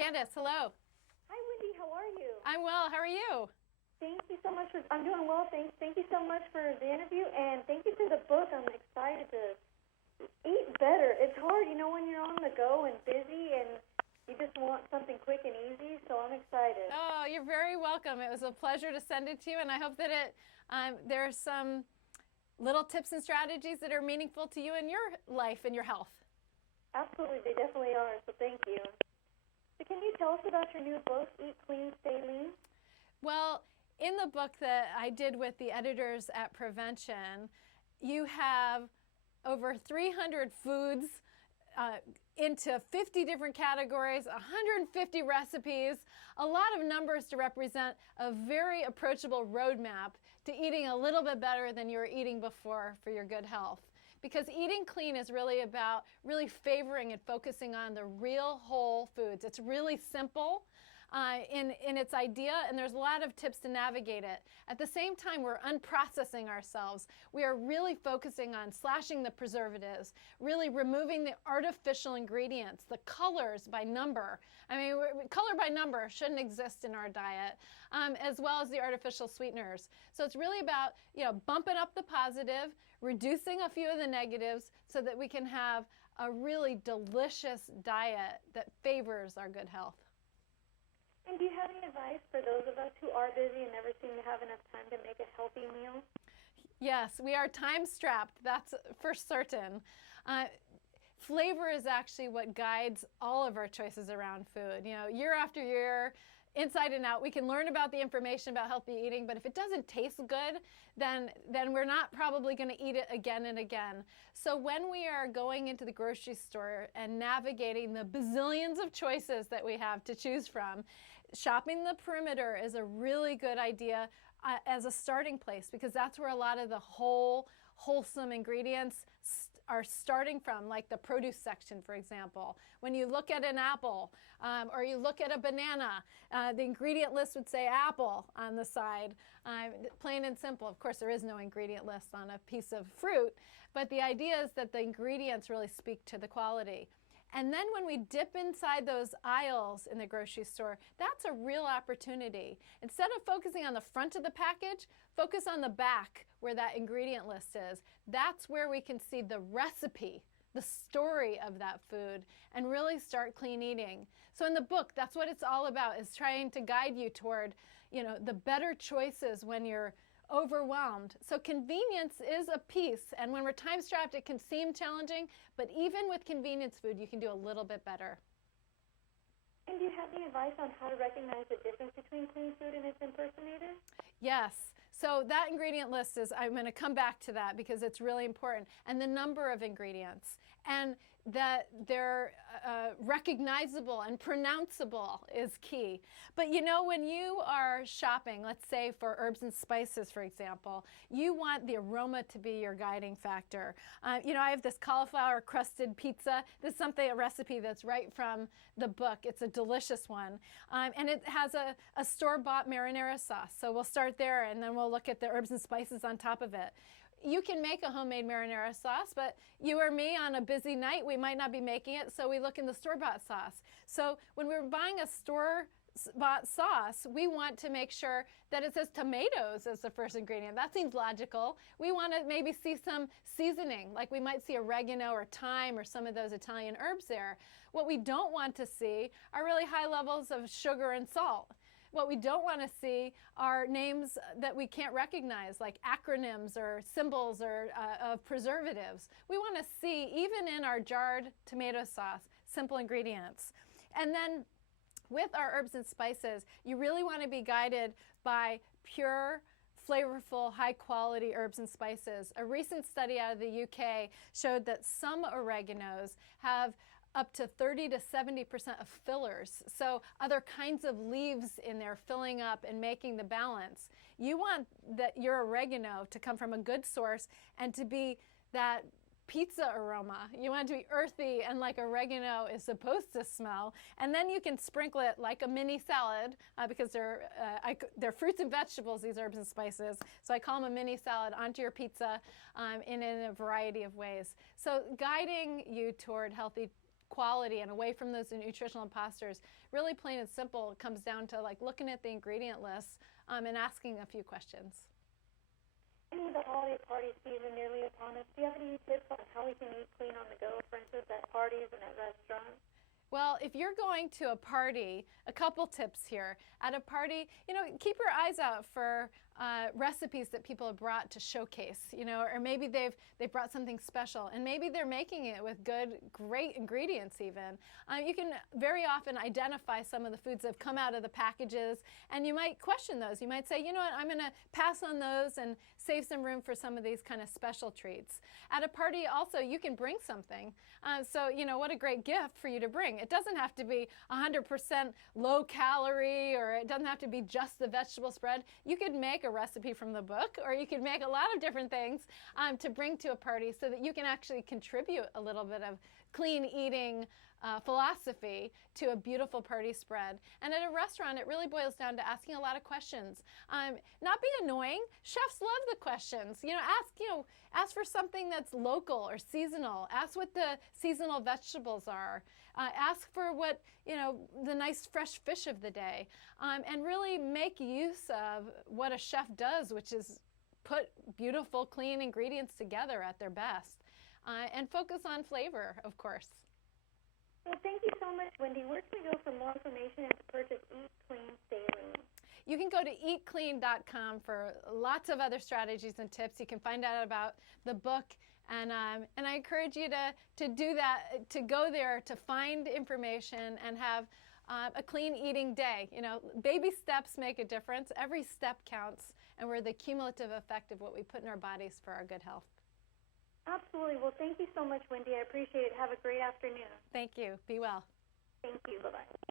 Candace, hello. Hi, Wendy. How are you? I'm well. How are you? Thank you so much. I'm doing well, thanks. Thank you so much for the interview, and thank you for the book. I'm excited to eat better. It's hard, when you're on the go and busy, and you just want something quick and easy, so I'm excited. Oh, you're very welcome. It was a pleasure to send it to you, and I hope that there's some little tips and strategies that are meaningful to you in your life and your health. Absolutely. They definitely are, so thank you. So can you tell us about your new book, Eat Clean, Stay Lean? Well, in the book that I did with the editors at Prevention, you have over 300 foods into 50 different categories, 150 recipes, a lot of numbers to represent a very approachable roadmap to eating a little bit better than you were eating before for your good health. Because eating clean is really about really favoring and focusing on the real whole foods. It's really simple in its idea, and there's a lot of tips to navigate it. At the same time, we're unprocessing ourselves. We are really focusing on slashing the preservatives, really removing the artificial ingredients, the colors by number. I mean, color by number shouldn't exist in our diet, as well as the artificial sweeteners. So it's really about, bumping up the positive, reducing a few of the negatives so that we can have a really delicious diet that favors our good health. And do you have any advice for those of us who are busy and never seem to have enough time to make a healthy meal? Yes, we are time-strapped, that's for certain. Flavor is actually what guides all of our choices around food. Year after year, inside and out, we can learn about the information about healthy eating, but if it doesn't taste good, then we're not probably going to eat it again and again. So when we are going into the grocery store and navigating the bazillions of choices that we have to choose from, shopping the perimeter is a really good idea as a starting place, because that's where a lot of the wholesome ingredients are starting from, like the produce section, for example. When you look at an apple or you look at a banana, the ingredient list would say apple on the side, plain and simple. Of course, there is no ingredient list on a piece of fruit, but the idea is that the ingredients really speak to the quality. And then when we dip inside those aisles in the grocery store, that's a real opportunity. Instead of focusing on the front of the package, focus on the back where that ingredient list is. That's where we can see the recipe, the story of that food, and really start clean eating. So in the book, that's what it's all about, is trying to guide you toward, the better choices when you're overwhelmed. So convenience is a piece, and when we're time-strapped, it can seem challenging, but even with convenience food, you can do a little bit better. And do you have any advice on how to recognize the difference between clean food and its impersonator? Yes. So that ingredient list I'm going to come back to that because it's really important. And the number of ingredients, and that they're recognizable and pronounceable is key. But when you are shopping, let's say for herbs and spices, for example, you want the aroma to be your guiding factor. I have this cauliflower crusted pizza. This is a recipe that's right from the book. It's a delicious one. And it has a store-bought marinara sauce. So we'll start there, and then we'll look at the herbs and spices on top of it. You can make a homemade marinara sauce, but you or me on a busy night, we might not be making it, so we look in the store-bought sauce. So when we're buying a store-bought sauce, we want to make sure that it says tomatoes as the first ingredient. That seems logical. We want to maybe see some seasoning, like we might see oregano or thyme or some of those Italian herbs there. What we don't want to see are really high levels of sugar and salt. What we don't want to see are names that we can't recognize, like acronyms or symbols or of preservatives. We want to see, even in our jarred tomato sauce, simple ingredients. And then with our herbs and spices, you really want to be guided by pure, flavorful, high-quality herbs and spices. A recent study out of the UK showed that some oreganos have up to 30 to 70% of fillers. So other kinds of leaves in there filling up and making the balance. You want your oregano to come from a good source and to be that pizza aroma. You want it to be earthy and like oregano is supposed to smell. And then you can sprinkle it like a mini salad because they're fruits and vegetables, these herbs and spices. So I call them a mini salad onto your pizza in a variety of ways. So guiding you toward healthy quality and away from those nutritional imposters. Really plain and simple, it comes down to like looking at the ingredient list and asking a few questions. And with the holiday party season nearly upon us, do you have any tips on how we can eat clean on the go, for instance, at parties and at restaurants? Well, if you're going to a party, a couple tips here. At a party, keep your eyes out for recipes that people have brought to showcase, or maybe they've brought something special, and maybe they're making it with great ingredients even. You can very often identify some of the foods that have come out of the packages, and you might question those. You might say, you know what, I'm going to pass on those and save some room for some of these kind of special treats. At a party also, you can bring something. So, what a great gift for you to bring. It doesn't have to be 100% low calorie, or it doesn't have to be just the vegetable spread. You could make a recipe from the book, or you could make a lot of different things to bring to a party so that you can actually contribute a little bit of clean eating philosophy to a beautiful party spread. And at a restaurant, it really boils down to asking a lot of questions. Not be annoying. Chefs love the questions. Ask for something that's local or seasonal. Ask what the seasonal vegetables are. Ask for what, the nice fresh fish of the day. And really make use of what a chef does, which is put beautiful, clean ingredients together at their best. And focus on flavor, of course. Well, thank you so much, Wendy. Where can we go for more information and to purchase Eat Clean Saline? You can go to eatclean.com for lots of other strategies and tips. You can find out about the book, and I encourage you to do that, to go there, to find information and have a clean eating day. Baby steps make a difference. Every step counts, and we're the cumulative effect of what we put in our bodies for our good health. Absolutely. Well, thank you so much, Wendy. I appreciate it. Have a great afternoon. Thank you. Be well. Thank you. Bye-bye.